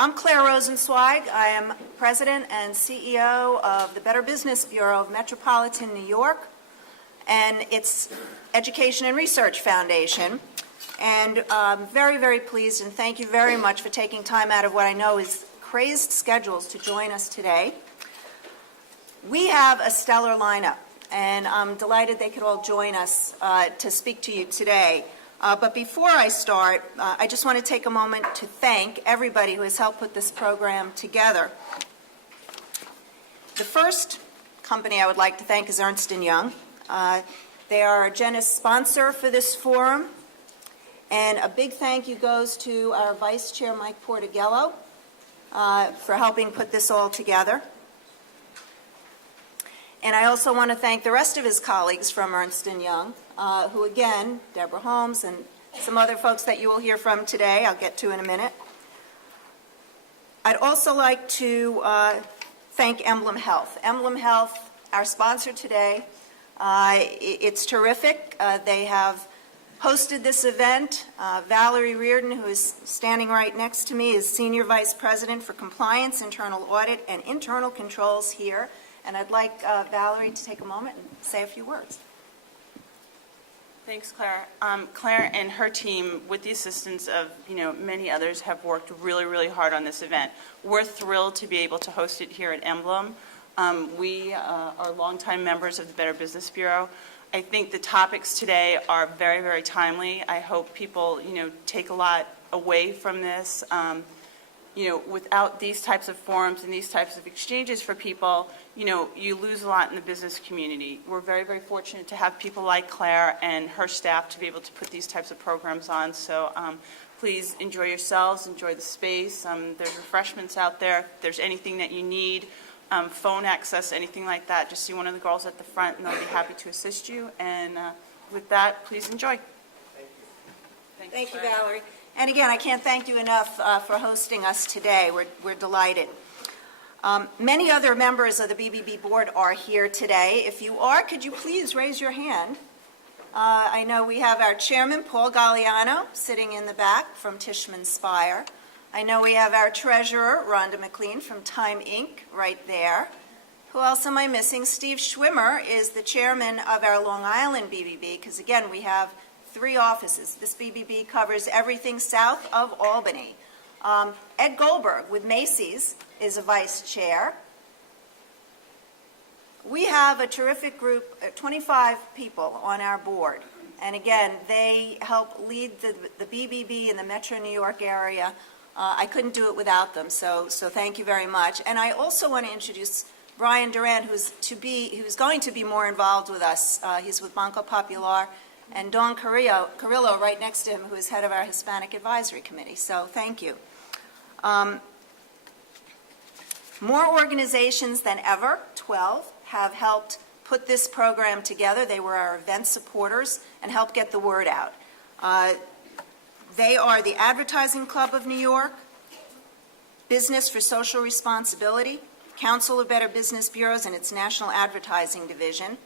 I'm Claire Rosenzweig. I am President and CEO of the Better Business Bureau of Metropolitan New York and its Education and Research Foundation. And I'm very, very pleased, and thank you very much for taking time out of what I know is crazed schedules to join us today. We have a stellar lineup, and I'm delighted they could all join us to speak to you today. But before I start, I just want to take a moment to thank everybody who has helped put this program together. The first company I would like to thank is Ernst & Young. They are a generous sponsor for this forum. And a big thank you goes to our Vice Chair, Mike Portigello, for helping put this all together. And I also want to thank the rest of his colleagues from Ernst & Young, who again, Deborah Holmes and some other folks that you will hear from today, I'll get to in a minute. I'd also like to thank Emblem Health. Emblem Health, our sponsor today, it's terrific. They have hosted this event. Valerie Reardon, who is standing right next to me, is Senior Vice President for Compliance, Internal Audit, and Internal Controls here. And I'd like Valerie to take a moment and say a few words. Thanks, Claire. Claire and her team, with the assistance of many others, have worked really, really hard on this event. We're thrilled to be able to host it here at Emblem. We are longtime members of the Better Business Bureau. I think the topics today are very, very timely. I hope people, take a lot away from this. Without these types of forums and these types of exchanges for people, you lose a lot in the business community. We're very, very fortunate to have people like Claire and her staff to be able to put these types of programs on. So please enjoy yourselves, enjoy the space. There's refreshments out there. If there's anything that you need, phone access, anything like that, just see one of the girls at the front and they'll be happy to assist you. And with that, please enjoy. Thank you. Thank you, Valerie. And again, I can't thank you enough for hosting us today. We're delighted. Many other members of the BBB board are here today. If you are, could you please raise your hand? I know we have our chairman, Paul Galliano, sitting in the back from Tishman Speyer. I know we have our treasurer, Rhonda McLean from Time Inc., right there. Who else am I missing? Steve Schwimmer is the chairman of our Long Island BBB, because again, we have 3 offices. This BBB covers everything south of Albany. Ed Goldberg with Macy's is a vice chair. We have a terrific group, 25 people on our board. And again, they help lead the BBB in the Metro New York area. I couldn't do it without them, so thank you very much. And I also want to introduce Brian Duran, who's going to be more involved with us. He's with Banco Popular. And Dawn Carrillo right next to him, who is head of our Hispanic Advisory Committee. So thank you. More organizations than ever, 12, have helped put this program together. They were our event supporters and helped get the word out. They are the Advertising Club of New York, Business for Social Responsibility, Council of Better Business Bureaus and its National Advertising Division,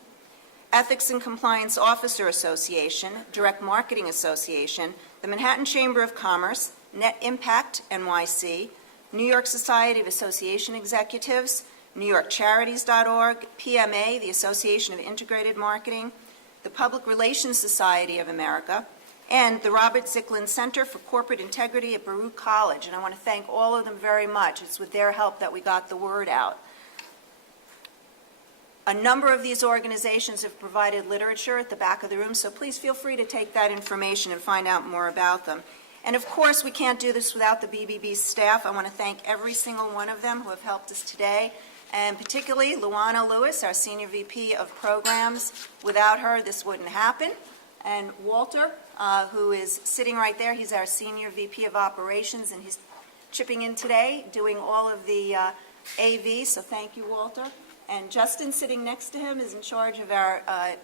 Ethics and Compliance Officer Association, Direct Marketing Association, the Manhattan Chamber of Commerce, Net Impact NYC, New York Society of Association Executives, NewYorkCharities.org, PMA, the Association of Integrated Marketing, the Public Relations Society of America, and the Robert Zicklin Center for Corporate Integrity at Baruch College. And I want to thank all of them very much. It's with their help that we got the word out. A number of these organizations have provided literature at the back of the room, so please feel free to take that information and find out more about them. And of course, we can't do this without the BBB staff. I want to thank every single one of them who have helped us today, and particularly Luana Lewis, our Senior VP of Programs. Without her, this wouldn't happen. And Walter, who is sitting right there, he's our Senior VP of Operations, and he's chipping in today, doing all of the AV, so thank you, Walter. And Justin, sitting next to him, is in charge of our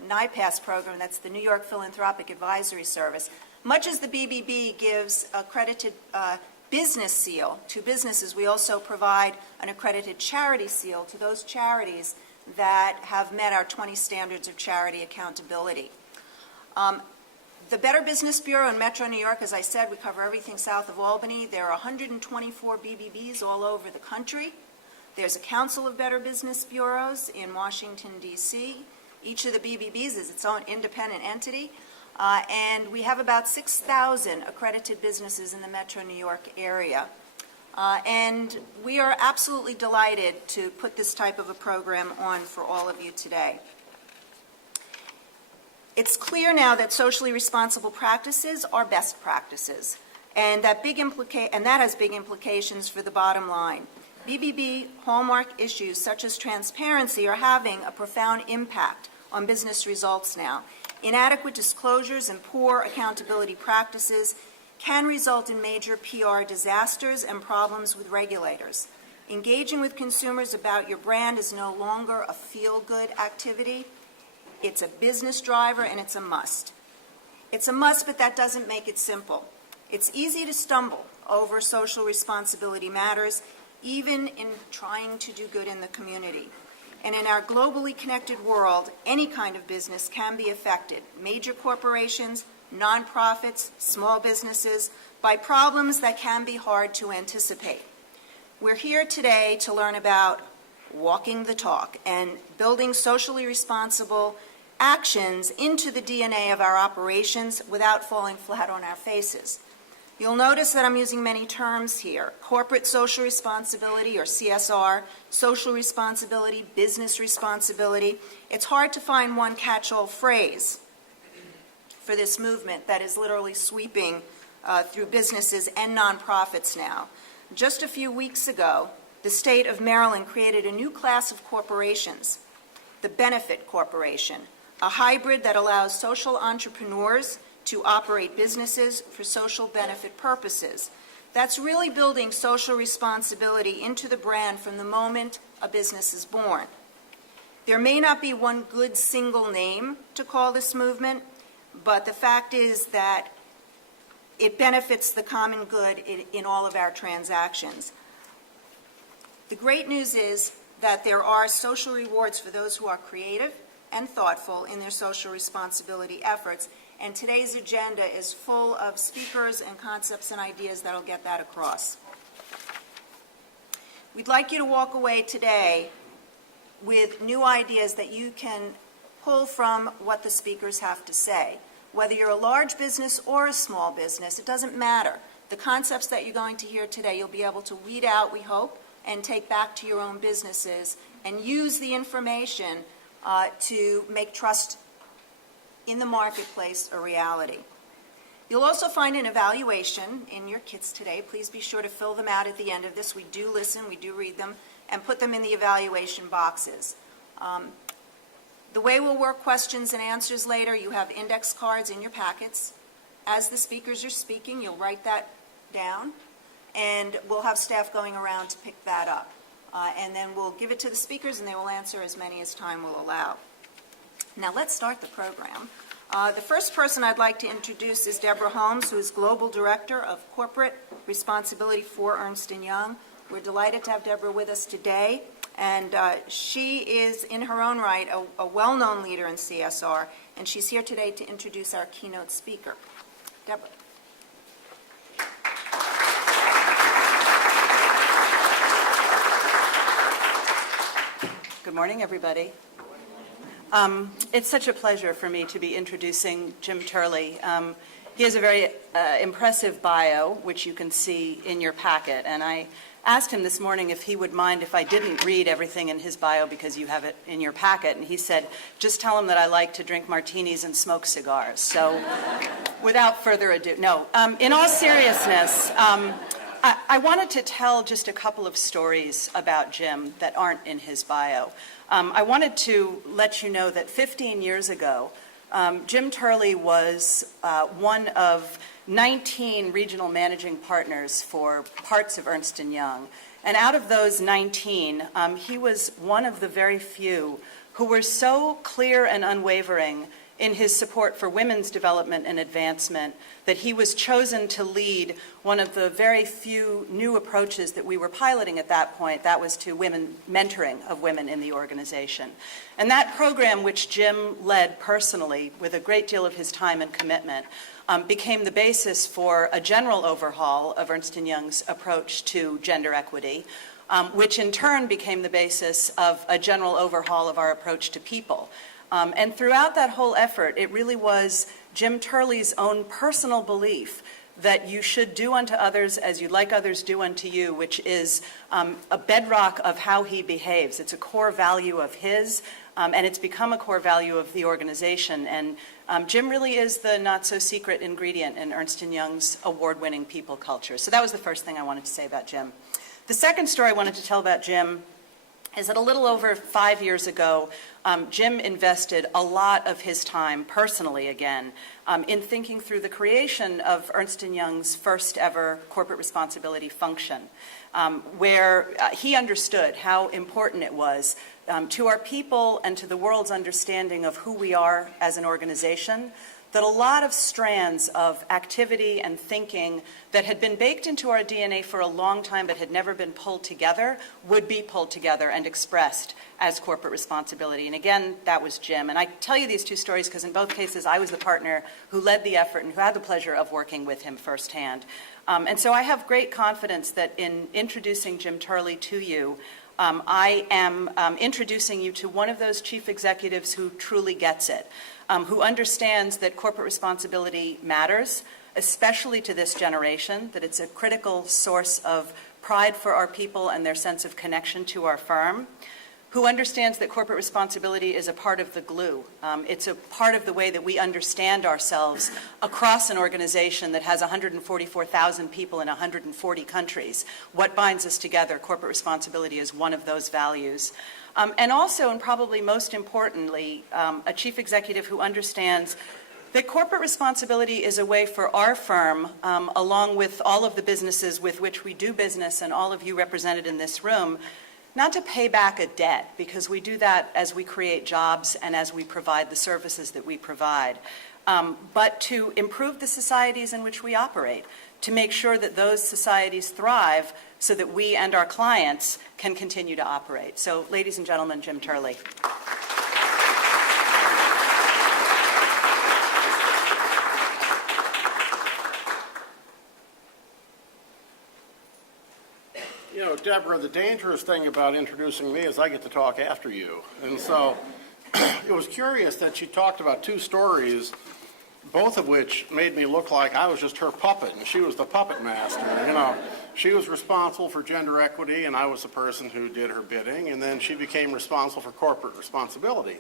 NIPAS program. That's the New York Philanthropic Advisory Service. Much as the BBB gives accredited business seal to businesses, we also provide an accredited charity seal to those charities that have met our 20 standards of charity accountability. The Better Business Bureau in Metro New York, as I said, we cover everything south of Albany. There are 124 BBBs all over the country. There's a Council of Better Business Bureaus in Washington, D.C. Each of the BBBs is its own independent entity. And we have about 6,000 accredited businesses in the Metro New York area. And we are absolutely delighted to put this type of a program on for all of you today. It's clear now that socially responsible practices are best practices, and that has big implications for the bottom line. BBB hallmark issues such as transparency are having a profound impact on business results now. Inadequate disclosures and poor accountability practices can result in major PR disasters and problems with regulators. Engaging with consumers about your brand is no longer a feel-good activity. It's a business driver, and it's a must. It's a must, but that doesn't make it simple. It's easy to stumble over social responsibility matters, even in trying to do good in the community. And in our globally connected world, any kind of business can be affected, major corporations, nonprofits, small businesses, by problems that can be hard to anticipate. We're here today to learn about walking the talk and building socially responsible actions into the DNA of our operations without falling flat on our faces. You'll notice that I'm using many terms here: corporate social responsibility, or CSR, social responsibility, business responsibility. It's hard to find one catch-all phrase for this movement that is literally sweeping through businesses and nonprofits now. Just a few weeks ago, the state of Maryland created a new class of corporations, the Benefit Corporation, a hybrid that allows social entrepreneurs to operate businesses for social benefit purposes. That's really building social responsibility into the brand from the moment a business is born. There may not be one good single name to call this movement, but the fact is that it benefits the common good in all of our transactions. The great news is that there are social rewards for those who are creative and thoughtful in their social responsibility efforts, and today's agenda is full of speakers and concepts and ideas that'll get that across. We'd like you to walk away today with new ideas that you can pull from what the speakers have to say. Whether you're a large business or a small business, it doesn't matter. The concepts that you're going to hear today, you'll be able to weed out, we hope, and take back to your own businesses and use the information to make trust in the marketplace a reality. You'll also find an evaluation in your kits today. Please be sure to fill them out at the end of this. We do listen, we do read them, and put them in the evaluation boxes. The way we'll work questions and answers later, you have index cards in your packets. As the speakers are speaking, you'll write that down, and we'll have staff going around to pick that up. And then we'll give it to the speakers, and they will answer as many as time will allow. Now let's start the program. The first person I'd like to introduce is Deborah Holmes, who is Global Director of Corporate Responsibility for Ernst & Young. We're delighted to have Deborah with us today, and she is, in her own right, a well-known leader in CSR, and she's here today to introduce our keynote speaker. Deborah. Good morning, everybody. It's such a pleasure for me to be introducing Jim Turley. He has a very impressive bio, which you can see in your packet, and I asked him this morning if he would mind if I didn't read everything in his bio because you have it in your packet, and he said, just tell him that I like to drink martinis and smoke cigars. So without further ado, no. In all seriousness, I wanted to tell just a couple of stories about Jim that aren't in his bio. I wanted to let you know that 15 years ago, Jim Turley was one of 19 regional managing partners for parts of Ernst & Young. And out of those 19, he was one of the very few who were so clear and unwavering in his support for women's development and advancement that he was chosen to lead one of the very few new approaches that we were piloting at that point. That was to mentoring of women in the organization. And that program, which Jim led personally with a great deal of his time and commitment, became the basis for a general overhaul of Ernst & Young's approach to gender equity, which in turn became the basis of a general overhaul of our approach to people. And throughout that whole effort, it really was Jim Turley's own personal belief that you should do unto others as you'd like others do unto you, which is a bedrock of how he behaves. It's a core value of his, and it's become a core value of the organization. And Jim really is the not-so-secret ingredient in Ernst & Young's award-winning people culture. So that was the first thing I wanted to say about Jim. The second story I wanted to tell about Jim is that a little over 5 years ago, Jim invested a lot of his time, personally again, in thinking through the creation of Ernst & Young's first ever corporate responsibility function, where he understood how important it was to our people and to the world's understanding of who we are as an organization, that a lot of strands of activity and thinking that had been baked into our DNA for a long time but had never been pulled together would be pulled together and expressed as corporate responsibility. And again, that was Jim. And I tell you these two stories because in both cases I was the partner who led the effort and who had the pleasure of working with him firsthand. And so I have great confidence that in introducing Jim Turley to you, I am introducing you to one of those chief executives who truly gets it, who understands that corporate responsibility matters, especially to this generation, that it's a critical source of pride for our people and their sense of connection to our firm, who understands that corporate responsibility is a part of the glue. It's a part of the way that we understand ourselves across an organization that has 144,000 people in 140 countries. What binds us together? Corporate responsibility is one of those values. And also, and probably most importantly, a chief executive who understands that corporate responsibility is a way for our firm, along with all of the businesses with which we do business and all of you represented in this room, not to pay back a debt, because we do that as we create jobs and as we provide the services that we provide, but to improve the societies in which we operate, to make sure that those societies thrive so that we and our clients can continue to operate. So, ladies and gentlemen, Jim Turley. You know, Deborah, the dangerous thing about introducing me is I get to talk after you. And so it was curious that she talked about two stories, both of which made me look like I was just her puppet, and she was the puppet master. You know, she was responsible for gender equity, and I was the person who did her bidding, and then she became responsible for corporate responsibility.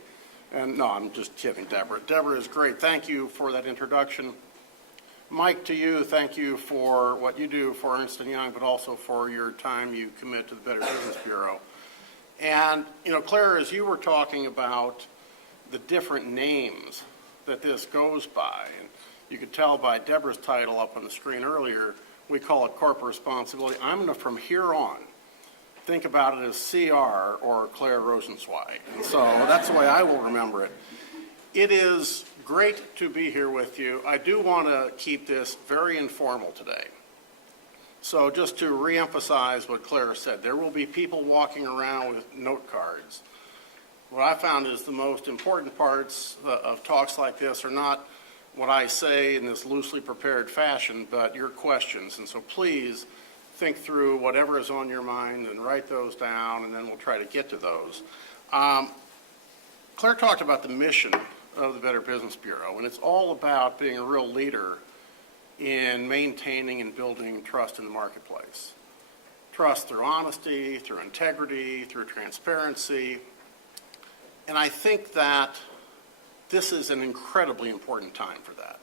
And no, I'm just kidding, Deborah. Deborah is great. Thank you for that introduction. Mike, to you, thank you for what you do for Ernst & Young, but also for your time you commit to the Better Business Bureau. And, you know, Claire, as you were talking about the different names that this goes by, and you could tell by Deborah's title up on the screen earlier, we call it corporate responsibility. I'm going to, from here on, think about it as CR or Claire Rosenzweig. And so that's the way I will remember it. It is great to be here with you. I do want to keep this very informal today. So just to reemphasize what Claire said, there will be people walking around with note cards. What I found is the most important parts of talks like this are not what I say in this loosely prepared fashion, but your questions. And so please think through whatever is on your mind and write those down, and then we'll try to get to those. Claire talked about the mission of the Better Business Bureau, and it's all about being a real leader in maintaining and building trust in the marketplace. Trust through honesty, through integrity, through transparency. And I think that this is an incredibly important time for that.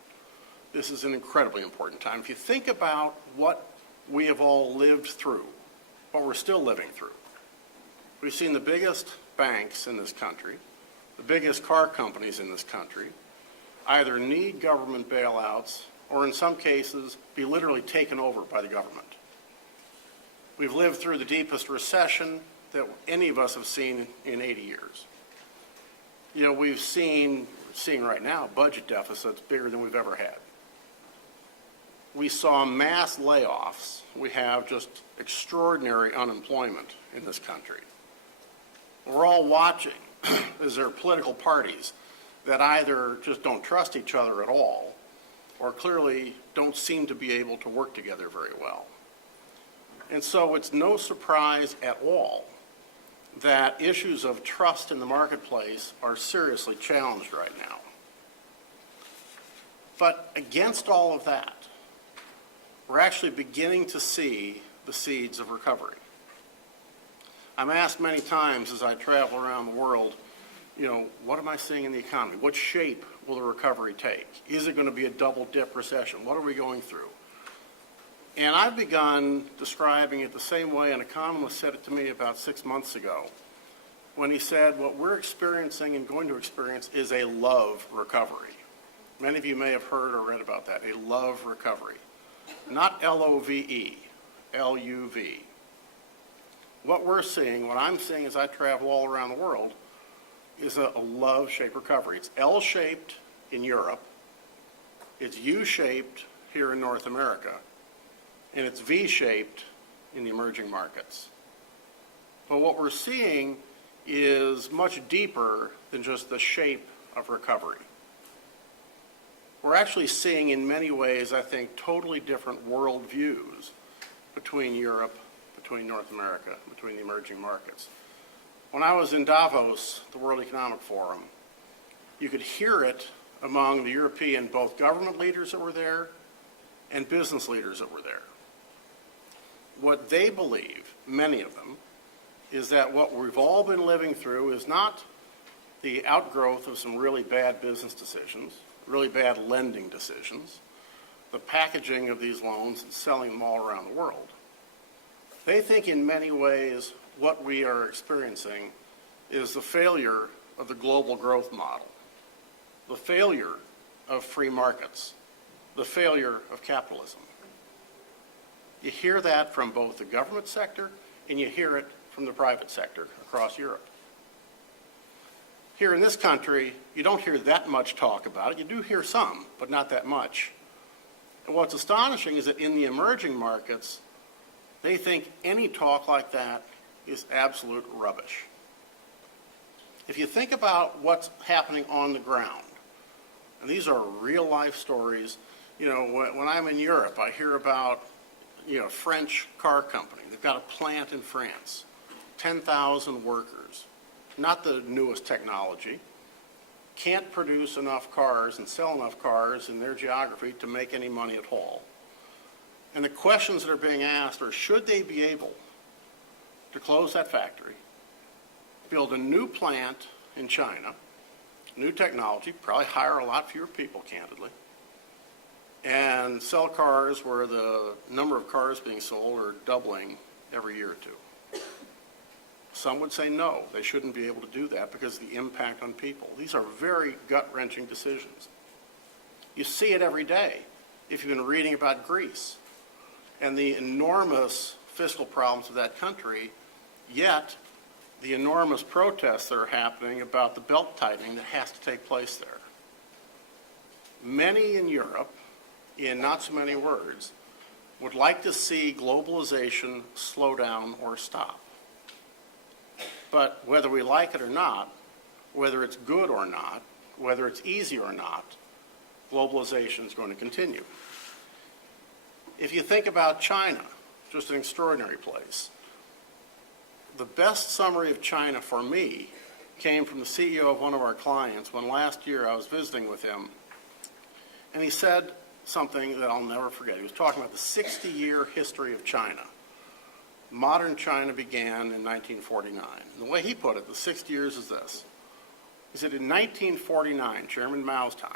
This is an incredibly important time. If you think about what we have all lived through, what we're still living through, we've seen the biggest banks in this country, the biggest car companies in this country, either need government bailouts or in some cases be literally taken over by the government. We've lived through the deepest recession that any of us have seen in 80 years. You know, we've seen seeing right now budget deficits bigger than we've ever had. We saw mass layoffs. We have just extraordinary unemployment in this country. We're all watching as there are political parties that either just don't trust each other at all or clearly don't seem to be able to work together very well. And so it's no surprise at all that issues of trust in the marketplace are seriously challenged right now. But against all of that, we're actually beginning to see the seeds of recovery. I'm asked many times as I travel around the world, what am I seeing in the economy? What shape will the recovery take? Is it going to be a double-dip recession? What are we going through? And I've begun describing it the same way an economist said it to me about 6 months ago when he said, what we're experiencing and going to experience is a love recovery. Many of you may have heard or read about that, a love recovery. Not L-O-V-E, L-U-V. What we're seeing, what I'm seeing as I travel all around the world, is a love-shaped recovery. It's L-shaped in Europe, it's U-shaped here in North America, and it's V-shaped in the emerging markets. But what we're seeing is much deeper than just the shape of recovery. We're actually seeing in many ways, I think, totally different worldviews between Europe, between North America, between the emerging markets. When I was in Davos, the World Economic Forum, you could hear it among the European both government leaders that were there and business leaders that were there. What they believe, many of them, is that what we've all been living through is not the outgrowth of some really bad business decisions, really bad lending decisions, the packaging of these loans and selling them all around the world. They think in many ways what we are experiencing is the failure of the global growth model, the failure of free markets, the failure of capitalism. You hear that from both the government sector and you hear it from the private sector across Europe. Here in this country, you don't hear that much talk about it. You do hear some, but not that much. And what's astonishing is that in the emerging markets, they think any talk like that is absolute rubbish. If you think about what's happening on the ground, and these are real life stories, when I'm in Europe, I hear about, a French car company. They've got a plant in France, 10,000 workers, not the newest technology, can't produce enough cars and sell enough cars in their geography to make any money at all. And the questions that are being asked are, should they be able to close that factory, build a new plant in China, new technology, probably hire a lot fewer people, candidly, and sell cars where the number of cars being sold are doubling every year or two? Some would say no, they shouldn't be able to do that because of the impact on people. These are very gut-wrenching decisions. You see it every day if you've been reading about Greece and the enormous fiscal problems of that country, yet the enormous protests that are happening about the belt tightening that has to take place there. Many in Europe, in not so many words, would like to see globalization slow down or stop. But whether we like it or not, whether it's good or not, whether it's easy or not, globalization is going to continue. If you think about China, just an extraordinary place, the best summary of China for me came from the CEO of one of our clients when last year I was visiting with him, and he said something that I'll never forget. He was talking about the 60-year history of China. Modern China began in 1949. And the way he put it, the 60 years is this. He said in 1949, Chairman Mao's time,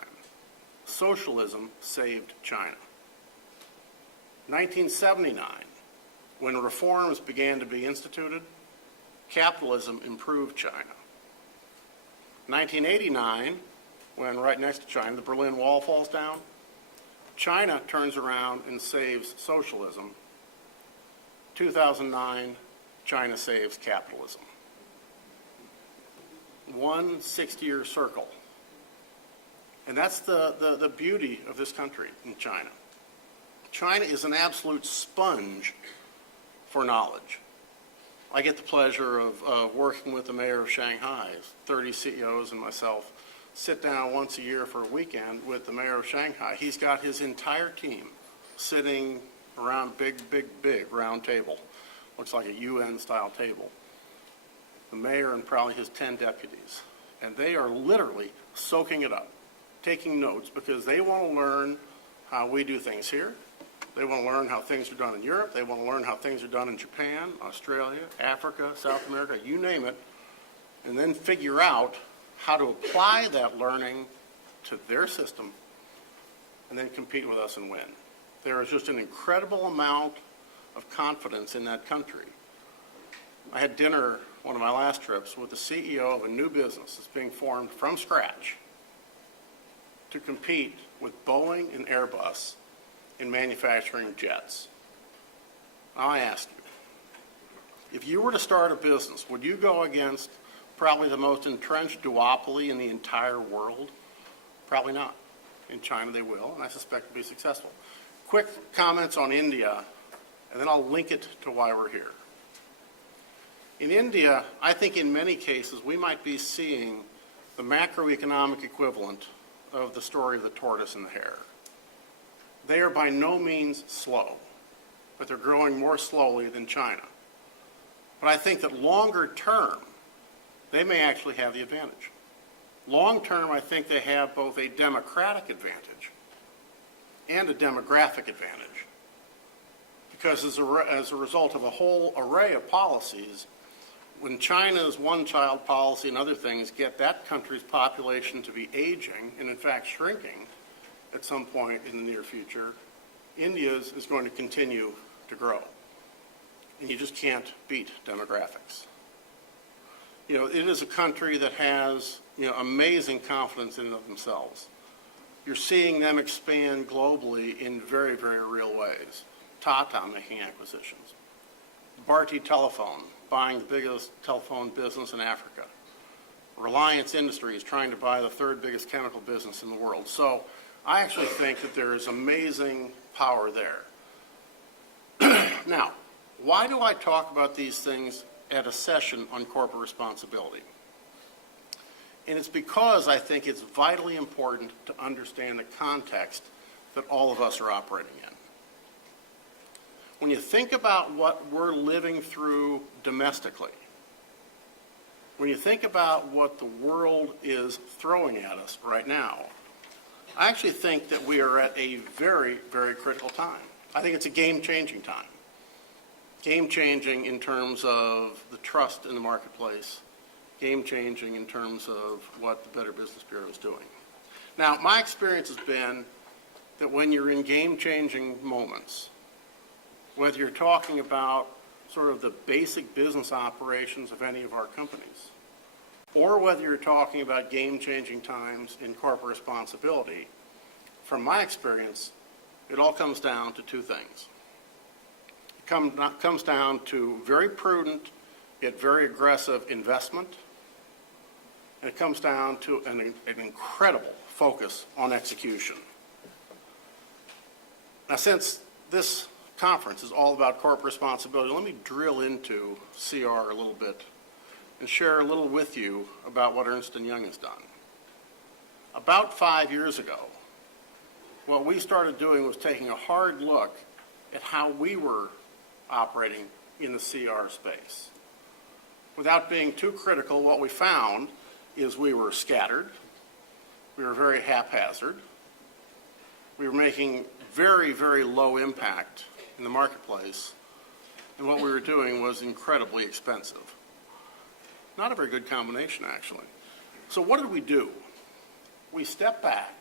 socialism saved China. 1979, when reforms began to be instituted, capitalism improved China. 1989, when right next to China, the Berlin Wall falls down, China turns around and saves socialism. 2009, China saves capitalism. One 60-year circle. And that's the beauty of this country in China. China is an absolute sponge for knowledge. I get the pleasure of working with the mayor of Shanghai. 30 CEOs and myself sit down once a year for a weekend with the mayor of Shanghai. He's got his entire team sitting around a big round table. Looks like a UN-style table. The mayor and probably his 10 deputies. And they are literally soaking it up, taking notes, because they want to learn how we do things here. They want to learn how things are done in Europe. They want to learn how things are done in Japan, Australia, Africa, South America, you name it, and then figure out how to apply that learning to their system and then compete with us and win. There is just an incredible amount of confidence in that country. I had dinner, one of my last trips, with the CEO of a new business that's being formed from scratch to compete with Boeing and Airbus in manufacturing jets. I ask you, if you were to start a business, would you go against probably the most entrenched duopoly in the entire world? Probably not. In China they will, and I suspect it'll be successful. Quick comments on India, and then I'll link it to why we're here. In India, I think in many cases we might be seeing the macroeconomic equivalent of the story of the tortoise and the hare. They are by no means slow, but they're growing more slowly than China. But I think that longer term, they may actually have the advantage. Long term, I think they have both a democratic advantage and a demographic advantage. Because as a result of a whole array of policies, when China's one-child policy and other things get that country's population to be aging, and in fact shrinking at some point in the near future, India's is going to continue to grow. And you just can't beat demographics. You know, it is a country that has, amazing confidence in and of themselves. You're seeing them expand globally in very, very real ways. Tata making acquisitions. Bharti Telephone buying the biggest telephone business in Africa. Reliance Industries trying to buy the third biggest chemical business in the world. So I actually think that there is amazing power there. Now, why do I talk about these things at a session on corporate responsibility? And it's because I think it's vitally important to understand the context that all of us are operating in. When you think about what we're living through domestically, when you think about what the world is throwing at us right now, I actually think that we are at a very, very critical time. I think it's a game-changing time. Game-changing in terms of the trust in the marketplace, game-changing in terms of what the Better Business Bureau is doing. Now, my experience has been that when you're in game-changing moments, whether you're talking about sort of the basic business operations of any of our companies, or whether you're talking about game-changing times in corporate responsibility, from my experience, it all comes down to two things. It comes down to very prudent, yet very aggressive investment, and it comes down to an incredible focus on execution. Now, since this conference is all about corporate responsibility, let me drill into CR a little bit and share a little with you about what Ernst & Young has done. About 5 years ago, what we started doing was taking a hard look at how we were operating in the CR space. Without being too critical, what we found is we were scattered, we were very haphazard, we were making very, very low impact in the marketplace, and what we were doing was incredibly expensive. Not a very good combination, actually. So what did we do? We stepped back,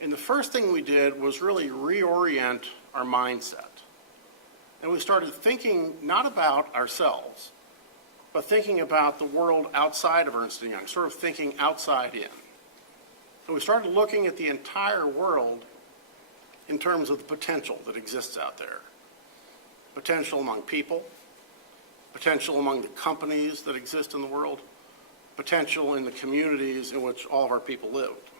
and the first thing we did was really reorient our mindset. And we started thinking not about ourselves, but thinking about the world outside of Ernst & Young, sort of thinking outside in. And we started looking at the entire world in terms of the potential that exists out there. Potential among people, potential among the companies that exist in the world, potential in the communities in which all of our people lived.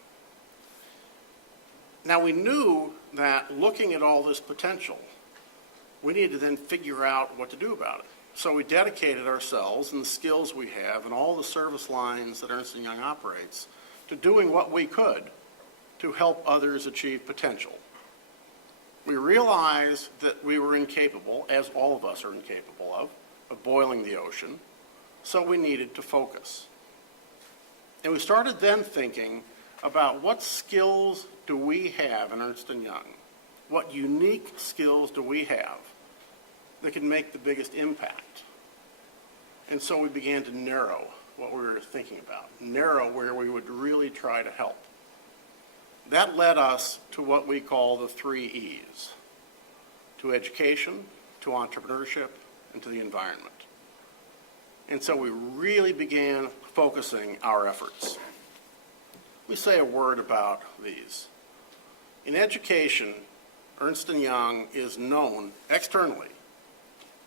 Now, we knew that looking at all this potential, we needed to then figure out what to do about it. So we dedicated ourselves and the skills we have and all the service lines that Ernst & Young operates to doing what we could to help others achieve potential. We realized that we were incapable, as all of us are incapable of boiling the ocean, so we needed to focus. And we started then thinking about what skills do we have in Ernst & Young? What unique skills do we have that can make the biggest impact? And so we began to narrow what we were thinking about, narrow where we would really try to help. That led us to what we call the 3 E's, to education, to entrepreneurship, and to the environment. And so we really began focusing our efforts. Let me say a word about these. In education, Ernst & Young is known externally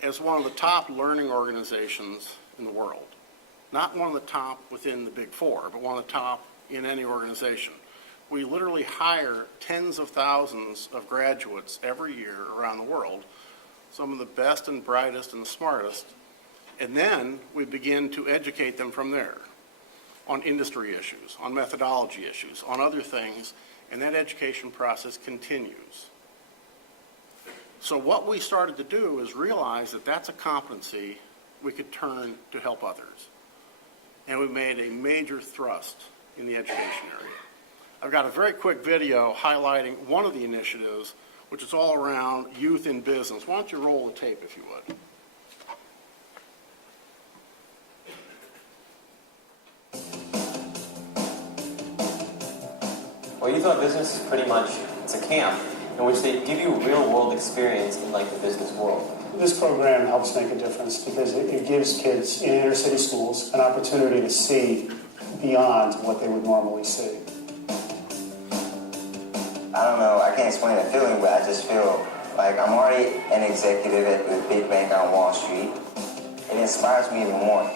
as one of the top learning organizations in the world. Not one of the top within the Big Four, but one of the top in any organization. We literally hire tens of thousands of graduates every year around the world, some of the best and brightest and the smartest, and then we begin to educate them from there on industry issues, on methodology issues, on other things, and that education process continues. So what we started to do is realize that that's a competency we could turn to help others. And we made a major thrust in the education area. I've got a very quick video highlighting one of the initiatives, which is all around youth in business. Why don't you roll the tape, if you would? Well, Youth on Business is pretty much, it's a camp in which they give you real-world experience in like the business world. This program helps make a difference because it gives kids in inner city schools an opportunity to see beyond what they would normally see. I don't know, I can't explain the feeling, but I just feel like I'm already an executive at the big bank on Wall Street. It inspires me even more.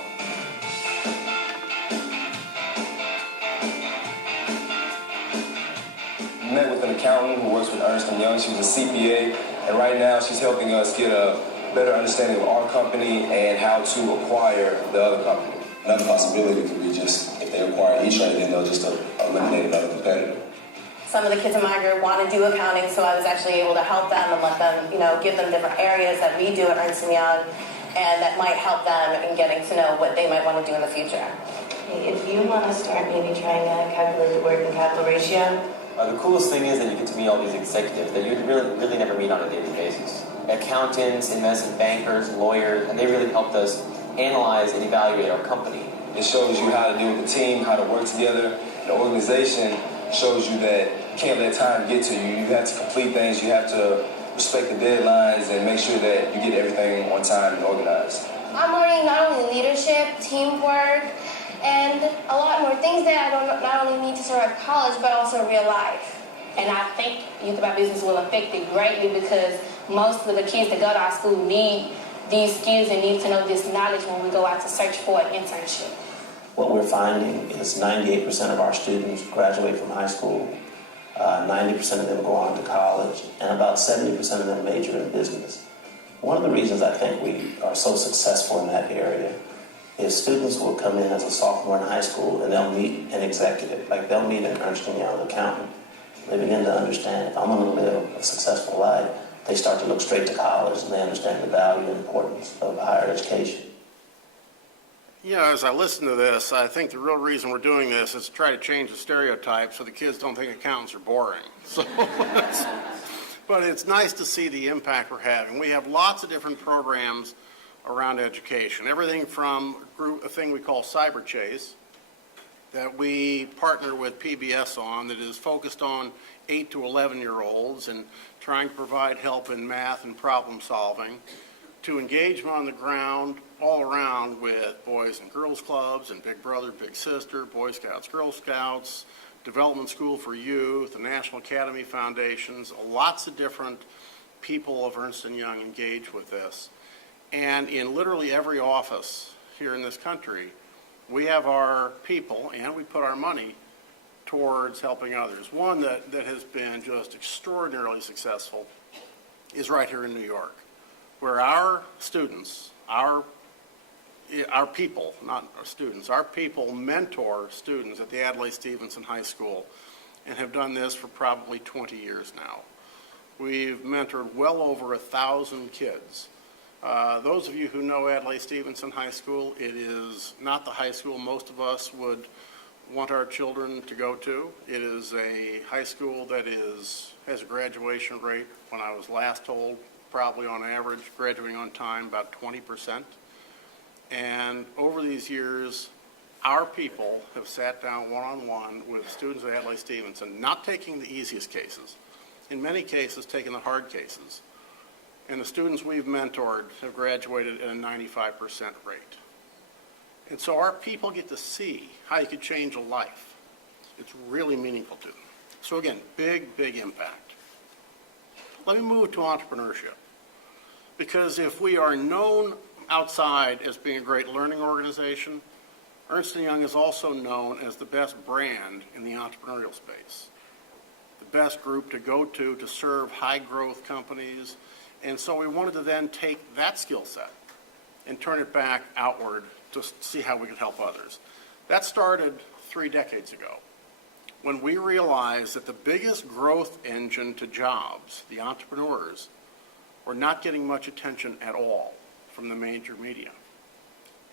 Met with an accountant who works with Ernst & Young. She was a CPA, and right now she's helping us get a better understanding of our company and how to acquire the other company. Another possibility could be just if they acquire E-Trade, then they'll just eliminate another competitor. Some of the kids in my group want to do accounting, so I was actually able to help them and let them, give them different areas that we do at Ernst & Young, and that might help them in getting to know what they might want to do in the future. If you want to start maybe trying to calculate the working capital ratio. The coolest thing is that you get to meet all these executives that you really never meet on a daily basis. Accountants, investment bankers, lawyers, and they really helped us analyze and evaluate our company. It shows you how to deal with the team, how to work together. The organization shows you that you can't let time get to you. You have to complete things. You have to respect the deadlines and make sure that you get everything on time and organized. I'm learning not only leadership, teamwork, and a lot more things that I don't not only need to survive college, but also real life. And I think Youth About Business will affect it greatly because most of the kids that go to our school need these skills and need to know this knowledge when we go out to search for an internship. What we're finding is 98% of our students graduate from high school, 90% of them go on to college, and about 70% of them major in business. One of the reasons I think we are so successful in that area is students will come in as a sophomore in high school and they'll meet an executive, like they'll meet an Ernst & Young accountant. They begin to understand if I'm going to live a successful life, they start to look straight to college and they understand the value and importance of higher education. As I listen to this, I think the real reason we're doing this is to try to change the stereotype so the kids don't think accountants are boring. But it's nice to see the impact we're having. We have lots of different programs around education. Everything from a thing we call Cyber Chase that we partner with PBS on that is focused on 8 to 11-year-olds and trying to provide help in math and problem solving, to engagement on the ground all around with Boys and Girls Clubs and Big Brother, Big Sister, Boy Scouts, Girl Scouts, Development School for Youth, the National Academy Foundations, lots of different people of Ernst & Young engage with this. And in literally every office here in this country, we have our people and we put our money towards helping others. One that has been just extraordinarily successful is right here in New York, where our students, our people, not our students, our people mentor students at the Adlai Stevenson High School and have done this for probably 20 years now. We've mentored well over 1,000 kids. Those of you who know Adlai Stevenson High School, it is not the high school most of us would want our children to go to. It is a high school that has a graduation rate, when I was last told, probably on average, graduating on time, about 20%. And over these years, our people have sat down one-on-one with students at Adlai Stevenson, not taking the easiest cases, in many cases taking the hard cases. And the students we've mentored have graduated at a 95% rate. And so our people get to see how you could change a life. It's really meaningful to them. So again, big, big impact. Let me move to entrepreneurship. Because if we are known outside as being a great learning organization, Ernst & Young is also known as the best brand in the entrepreneurial space. The best group to go to serve high-growth companies. And so we wanted to then take that skill set and turn it back outward to see how we could help others. That started 3 decades ago, when we realized that the biggest growth engine to jobs, the entrepreneurs, were not getting much attention at all from the major media.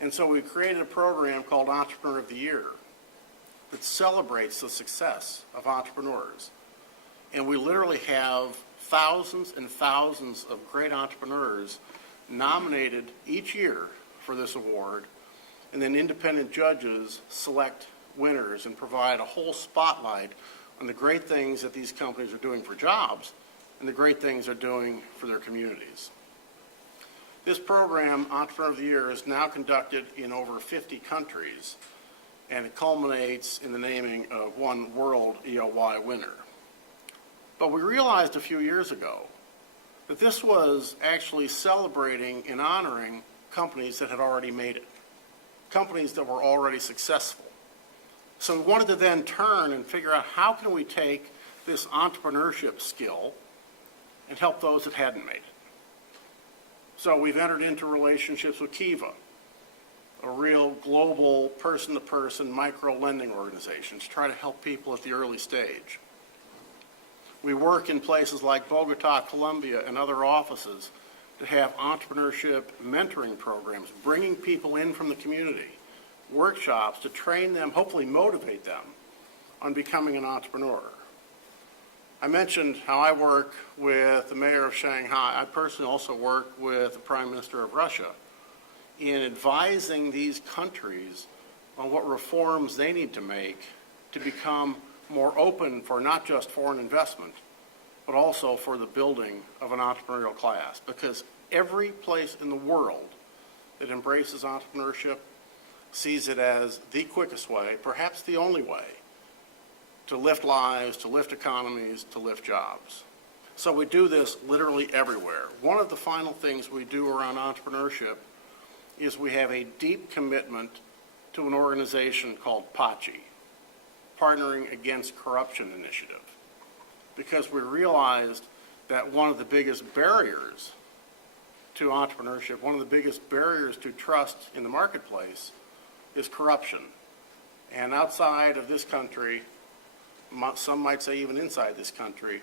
And so we created a program called Entrepreneur of the Year that celebrates the success of entrepreneurs. And we literally have thousands and thousands of great entrepreneurs nominated each year for this award, and then independent judges select winners and provide a whole spotlight on the great things that these companies are doing for jobs and the great things they're doing for their communities. This program, Entrepreneur of the Year, is now conducted in over 50 countries, and it culminates in the naming of one World EOY winner. But we realized a few years ago that this was actually celebrating and honoring companies that had already made it, companies that were already successful. So we wanted to then turn and figure out how can we take this entrepreneurship skill and help those that hadn't made it. So we've entered into relationships with Kiva, a real global person-to-person micro-lending organization to try to help people at the early stage. We work in places like Bogota, Colombia, and other offices to have entrepreneurship mentoring programs, bringing people in from the community, workshops to train them, hopefully motivate them on becoming an entrepreneur. I mentioned how I work with the mayor of Shanghai. I personally also work with the Prime Minister of Russia in advising these countries on what reforms they need to make to become more open for not just foreign investment, but also for the building of an entrepreneurial class. Because every place in the world that embraces entrepreneurship sees it as the quickest way, perhaps the only way, to lift lives, to lift economies, to lift jobs. So we do this literally everywhere. One of the final things we do around entrepreneurship is we have a deep commitment to an organization called PACI, Partnering Against Corruption Initiative, because we realized that one of the biggest barriers to entrepreneurship, one of the biggest barriers to trust in the marketplace is corruption. And outside of this country, some might say even inside this country,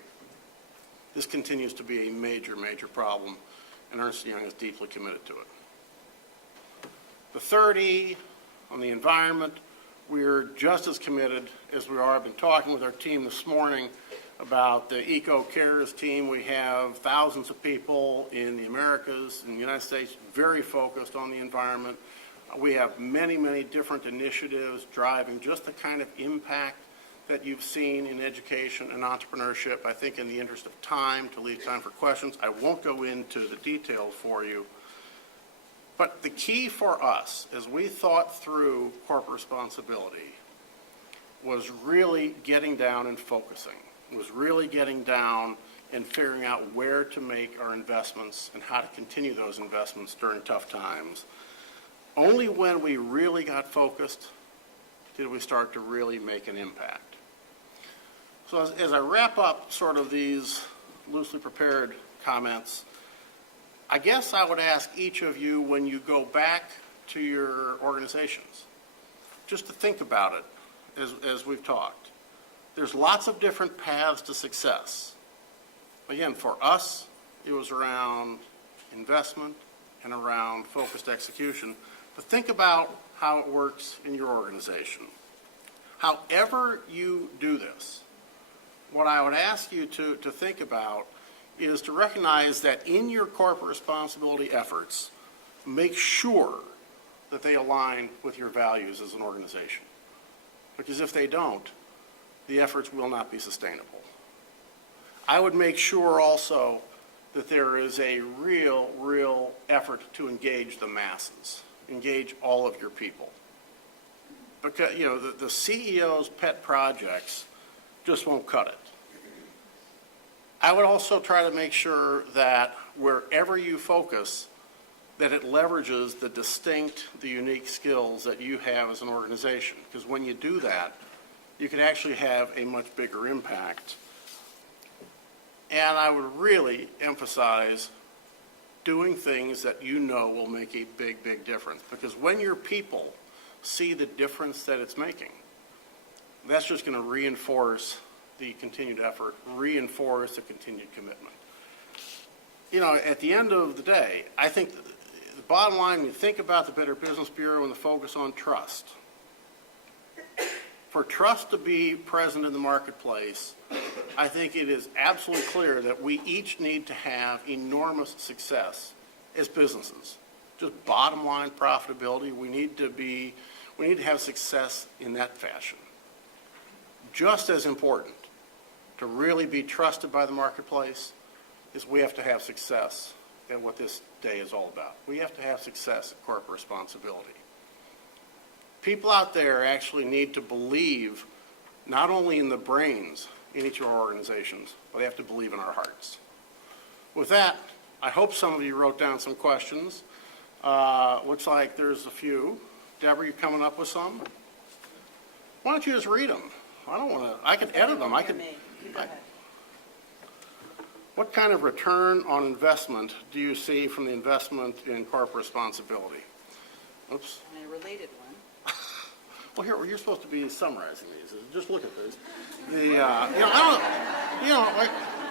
this continues to be a major, major problem, and Ernst & Young is deeply committed to it. The third E, on the environment, we're just as committed as we are. I've been talking with our team this morning about the Eco Cares team. We have thousands of people in the Americas and the United States very focused on the environment. We have many, many different initiatives driving just the kind of impact that you've seen in education and entrepreneurship. I think in the interest of time, to leave time for questions, I won't go into the details for you. But the key for us, as we thought through corporate responsibility, was really getting down and focusing. It was really getting down and figuring out where to make our investments and how to continue those investments during tough times. Only when we really got focused did we start to really make an impact. So as I wrap up sort of these loosely prepared comments, I guess I would ask each of you, when you go back to your organizations, just to think about it as we've talked. There's lots of different paths to success. Again, for us, it was around investment and around focused execution. But think about how it works in your organization. However you do this, what I would ask you to think about is to recognize that in your corporate responsibility efforts, make sure that they align with your values as an organization. Because if they don't, the efforts will not be sustainable. I would make sure also that there is a real effort to engage the masses, engage all of your people. Because, you know, the CEO's pet projects just won't cut it. I would also try to make sure that wherever you focus, that it leverages the distinct, the unique skills that you have as an organization. Because when you do that, you can actually have a much bigger impact. And I would really emphasize doing things that you know will make a big difference. Because when your people see the difference that it's making, that's just going to reinforce the continued effort, reinforce the continued commitment. You know, at the end of the day, I think the bottom line, when you think about the Better Business Bureau and the focus on trust, for trust to be present in the marketplace, I think it is absolutely clear that we each need to have enormous success as businesses. Just bottom line profitability, we need to have success in that fashion. Just as important to really be trusted by the marketplace is we have to have success at what this day is all about. We have to have success at corporate responsibility. People out there actually need to believe not only in the brains in each of our organizations, but they have to believe in our hearts. With that, I hope some of you wrote down some questions. Looks like there's a few. Deborah, you coming up with some? Why don't you just read them? I could edit them. What kind of return on investment do you see from the investment in corporate responsibility? Oops. And a related one. Well, here, you're supposed to be summarizing these. Just look at this.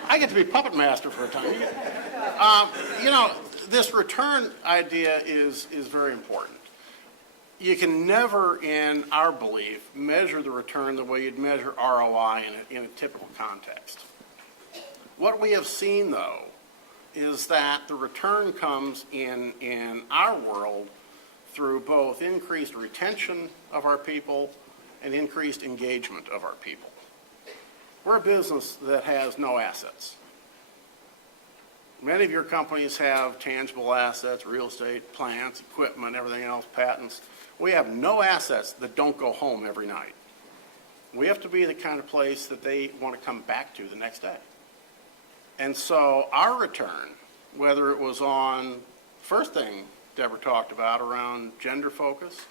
I get to be puppet master for a time. This return idea is very important. You can never, in our belief, measure the return the way you'd measure ROI in a typical context. What we have seen, though, is that the return comes in our world through both increased retention of our people and increased engagement of our people. We're a business that has no assets. Many of your companies have tangible assets, real estate, plants, equipment, everything else, patents. We have no assets that don't go home every night. We have to be the kind of place that they want to come back to the next day. And so our return, whether it was on, first thing Deborah talked about around gender focus,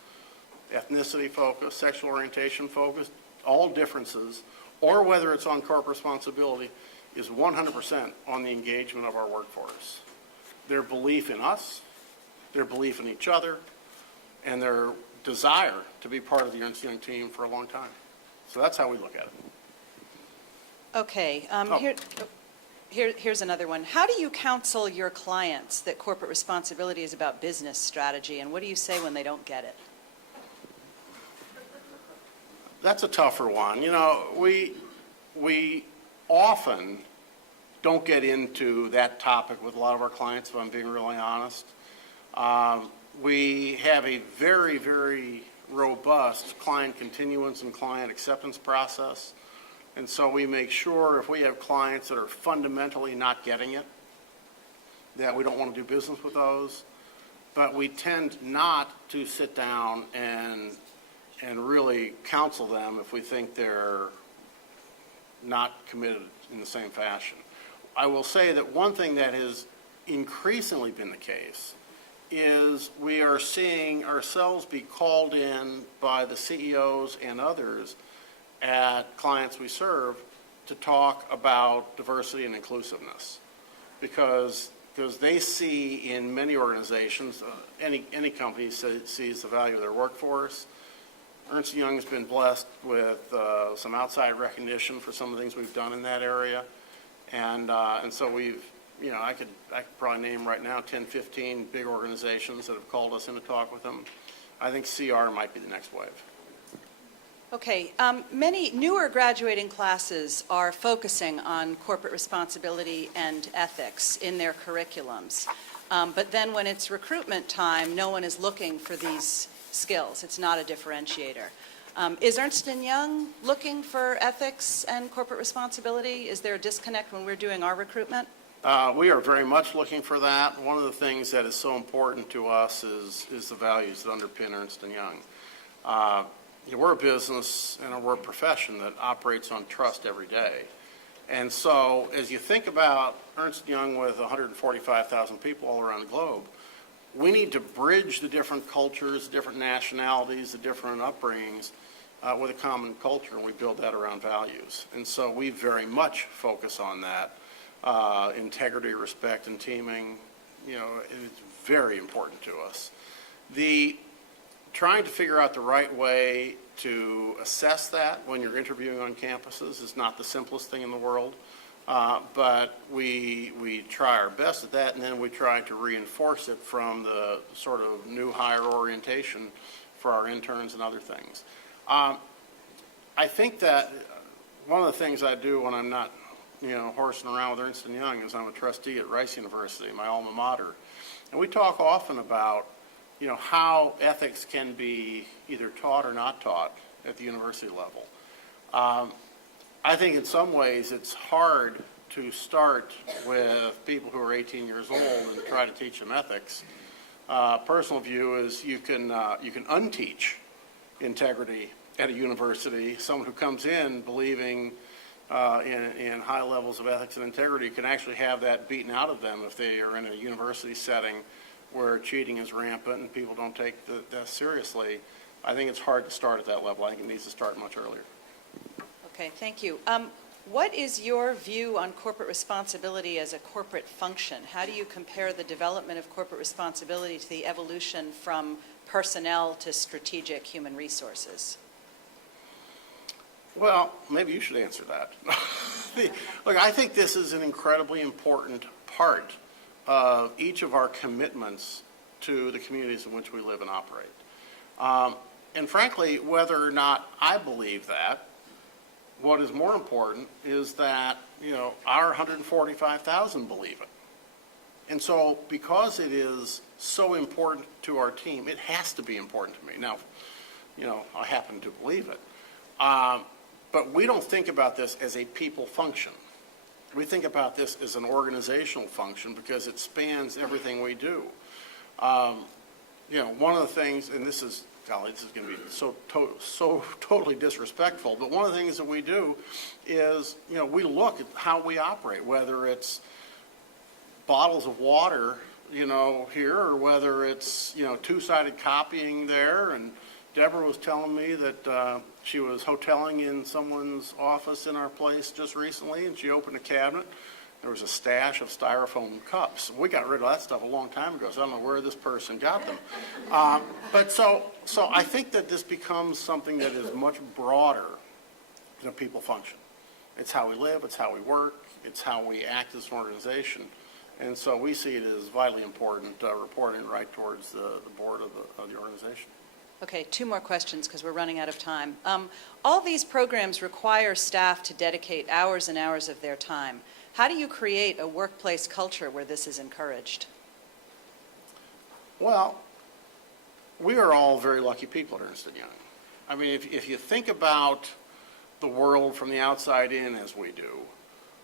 ethnicity focus, sexual orientation focus, all differences, or whether it's on corporate responsibility, is 100% on the engagement of our workforce. Their belief in us, their belief in each other, and their desire to be part of the Ernst & Young team for a long time. So that's how we look at it. Okay, here's another one. How do you counsel your clients that corporate responsibility is about business strategy, and what do you say when they don't get it? That's a tougher one. You know, we often don't get into that topic with a lot of our clients, if I'm being really honest. We have a very robust client continuance and client acceptance process. And so we make sure if we have clients that are fundamentally not getting it, that we don't want to do business with those. But we tend not to sit down and really counsel them if we think they're not committed in the same fashion. I will say that one thing that has increasingly been the case is we are seeing ourselves be called in by the CEOs and others at clients we serve to talk about diversity and inclusiveness because they see in many organizations, any company sees the value of their workforce. Ernst & Young has been blessed with some outside recognition for some of the things we've done in that area. And so we've, I could probably name right now 10, 15 big organizations that have called us in to talk with them. I think CR might be the next wave. Okay, many newer graduating classes are focusing on corporate responsibility and ethics in their curriculums. But then when it's recruitment time, no one is looking for these skills. It's not a differentiator. Is Ernst & Young looking for ethics and corporate responsibility? Is there a disconnect when we're doing our recruitment? We are very much looking for that. One of the things that is so important to us is the values that underpin Ernst & Young. We're a business and we're a profession that operates on trust every day. And so as you think about Ernst & Young with 145,000 people all around the globe, we need to bridge the different cultures, different nationalities, the different upbringings with a common culture, and we build that around values. And so we very much focus on that. Integrity, respect, and teaming, it's very important to us. Trying to figure out the right way to assess that when you're interviewing on campuses is not the simplest thing in the world, but we try our best at that, and then we try to reinforce it from the sort of new hire orientation for our interns and other things. I think that one of the things I do when I'm not horsing around with Ernst & Young is I'm a trustee at Rice University, my alma mater, and we talk often about how ethics can be either taught or not taught at the university level. I think in some ways it's hard to start with people who are 18 years old and try to teach them ethics. Personal view is you can unteach integrity at a university. Someone who comes in believing in high levels of ethics and integrity can actually have that beaten out of them if they are in a university setting where cheating is rampant and people don't take that seriously. I think it's hard to start at that level. I think it needs to start much earlier. Okay, thank you. What is your view on corporate responsibility as a corporate function? How do you compare the development of corporate responsibility to the evolution from personnel to strategic human resources? Well, maybe you should answer that. Look, I think this is an incredibly important part of each of our commitments to the communities in which we live and operate. And frankly, whether or not I believe that, what is more important is that, our 145,000 believe it. And so because it is so important to our team, it has to be important to me. Now, I happen to believe it. But we don't think about this as a people function. We think about this as an organizational function because it spans everything we do. One of the things, and this is going to be so totally disrespectful, but one of the things that we do is, we look at how we operate, whether it's bottles of water, here, or whether it's, two-sided copying there. And Deborah was telling me that she was hoteling in someone's office in our place just recently, and she opened a cabinet. There was a stash of styrofoam cups. We got rid of that stuff a long time ago, so I don't know where this person got them. But so I think that this becomes something that is much broader than a people function. It's how we live, it's how we work, it's how we act as an organization. And so we see it as vitally important, reporting right towards the board of the organization. Okay, two more questions because we're running out of time. All these programs require staff to dedicate hours and hours of their time. How do you create a workplace culture where this is encouraged? Well, we are all very lucky people at Ernst & Young. I mean, if you think about the world from the outside in as we do,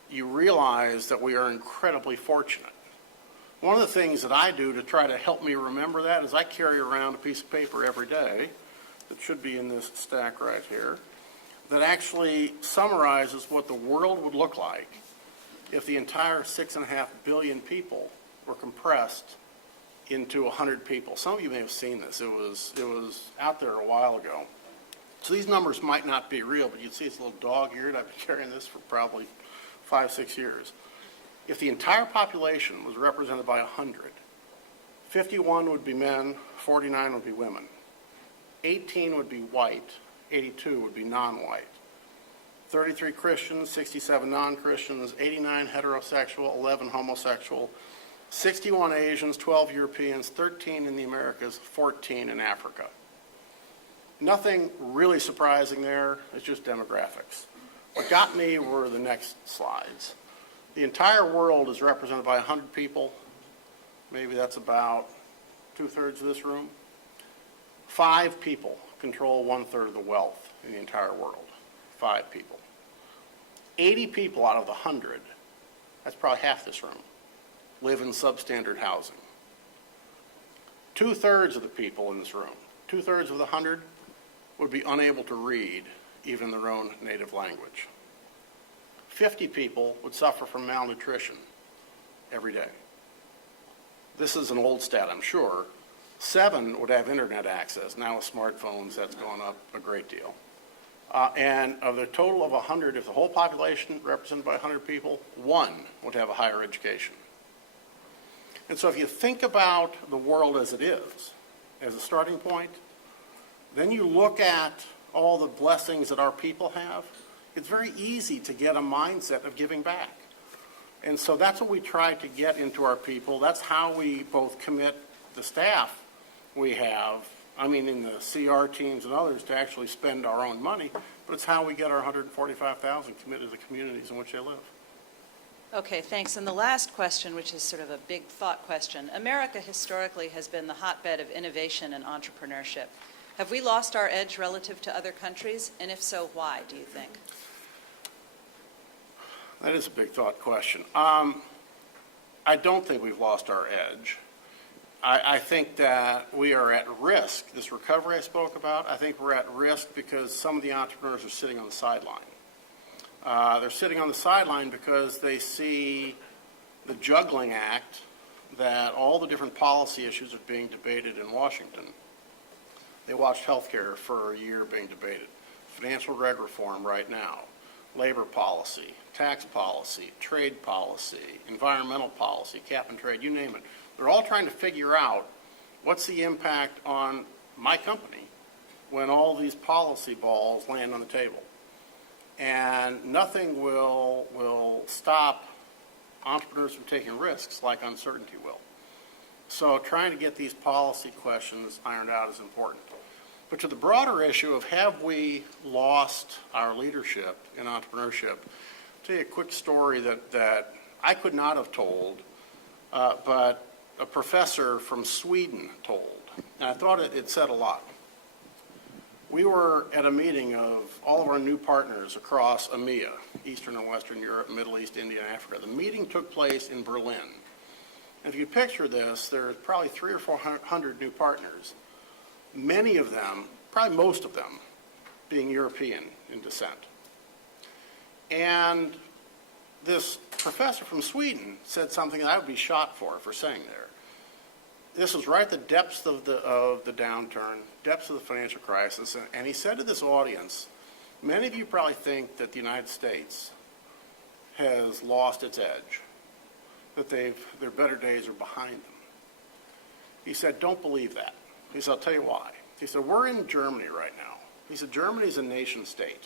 you realize that we are incredibly fortunate. One of the things that I do to try to help me remember that is I carry around a piece of paper every day that should be in this stack right here that actually summarizes what the world would look like if the entire 6.5 billion people were compressed into 100 people. Some of you may have seen this. It was out there a while ago. So these numbers might not be real, but you see it's a little dog-eared. I've been carrying this for probably 5, 6 years. If the entire population was represented by 100, 51 would be men, 49 would be women, 18 would be white, 82 would be non-white, 33 Christians, 67 non-Christians, 89 heterosexual, 11 homosexual, 61 Asians, 12 Europeans, 13 in the Americas, 14 in Africa. Nothing really surprising there, it's just demographics. What got me were the next slides. The entire world is represented by 100 people. Maybe that's about 2/3 of this room. 5 people control 1/3 of the wealth in the entire world. 5 people. 80 people out of the 100, that's probably half this room, live in substandard housing. 2/3 of the people in this room, 2/3 of the 100, would be unable to read even in their own native language. 50 people would suffer from malnutrition every day. This is an old stat, I'm sure. 7 would have internet access. Now with smartphones, that's gone up a great deal. And of the total of 100, if the whole population represented by 100 people, 1 would have a higher education. And so if you think about the world as it is, as a starting point, then you look at all the blessings that our people have, it's very easy to get a mindset of giving back. And so that's what we try to get into our people. That's how we both commit the staff we have, I mean in the CR teams and others, to actually spend our own money, but it's how we get our 145,000 committed to the communities in which they live. Okay, thanks. And the last question, which is sort of a big thought question. America historically has been the hotbed of innovation and entrepreneurship. Have we lost our edge relative to other countries? And if so, why, do you think? That is a big thought question. I don't think we've lost our edge. I think that we are at risk. This recovery I spoke about, I think we're at risk because some of the entrepreneurs are sitting on the sideline. They're sitting on the sideline because they see the juggling act that all the different policy issues are being debated in Washington. They watched healthcare for a year being debated, financial reg reform right now, labor policy, tax policy, trade policy, environmental policy, cap and trade, you name it. They're all trying to figure out what's the impact on my company when all these policy balls land on the table. And nothing will stop entrepreneurs from taking risks like uncertainty will. So trying to get these policy questions ironed out is important. But to the broader issue of have we lost our leadership in entrepreneurship, I'll tell you a quick story that I could not have told, but a professor from Sweden told. And I thought it said a lot. We were at a meeting of all of our new partners across EMEA, Eastern and Western Europe, Middle East, India, and Africa. The meeting took place in Berlin. And if you picture this, there's probably 300 or 400 new partners. Many of them, probably most of them, being European in descent. And this professor from Sweden said something that I would be shot for saying there. This was right at the depths of the downturn, depths of the financial crisis, and he said to this audience, many of you probably think that the United States has lost its edge, that their better days are behind them. He said, don't believe that. He said, I'll tell you why. He said, we're in Germany right now. He said, Germany's a nation state.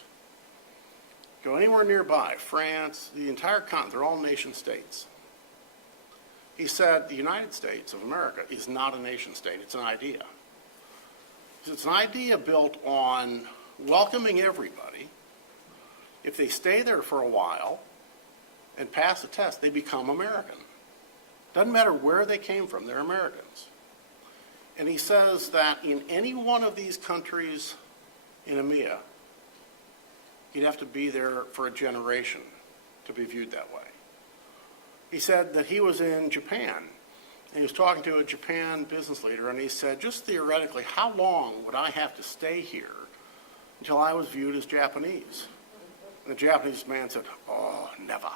Go anywhere nearby, France, the entire continent, they're all nation states. He said, the United States of America is not a nation state, it's an idea. He said, it's an idea built on welcoming everybody. If they stay there for a while and pass the test, they become American. Doesn't matter where they came from, they're Americans. And he says that in any one of these countries in EMEA, you'd have to be there for a generation to be viewed that way. He said that he was in Japan, and he was talking to a Japan business leader, and he said, just theoretically, how long would I have to stay here until I was viewed as Japanese? And the Japanese man said, oh, never.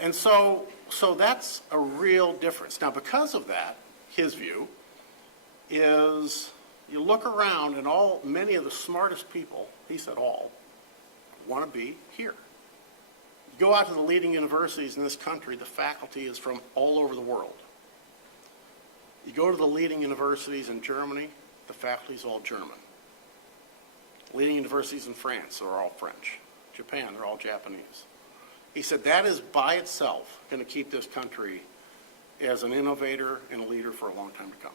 And so that's a real difference. Now, because of that, his view is You look around and many of the smartest people, he said all, want to be here. You go out to the leading universities in this country, the faculty is from all over the world. You go to the leading universities in Germany, the faculty is all German. Leading universities in France are all French. Japan, they're all Japanese. He said that is by itself going to keep this country as an innovator and a leader for a long time to come.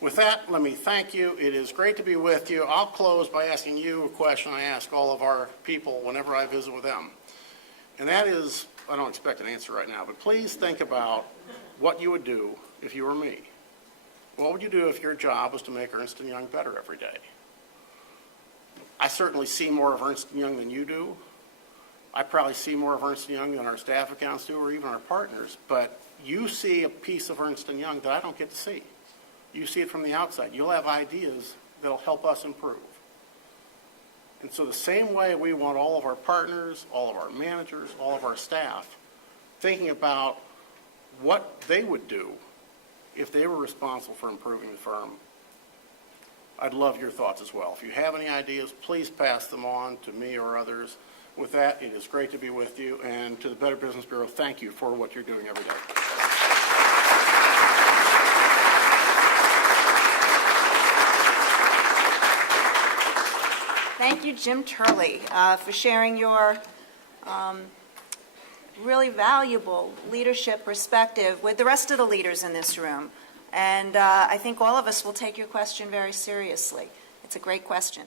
With that, let me thank you. It is great to be with you. I'll close by asking you a question I ask all of our people whenever I visit with them. And that is, I don't expect an answer right now, but please think about what you would do if you were me. What would you do if your job was to make Ernst & Young better every day? I certainly see more of Ernst & Young than you do. I probably see more of Ernst & Young than our staff accounts do, or even our partners, but you see a piece of Ernst & Young that I don't get to see. You see it from the outside. You'll have ideas that'll help us improve. And so the same way we want all of our partners, all of our managers, all of our staff thinking about what they would do if they were responsible for improving the firm, I'd love your thoughts as well. If you have any ideas, please pass them on to me or others. With that, it is great to be with you. And to the Better Business Bureau, thank you for what you're doing every day. Thank you, Jim Turley, for sharing your really valuable leadership perspective with the rest of the leaders in this room. And I think all of us will take your question very seriously. It's a great question.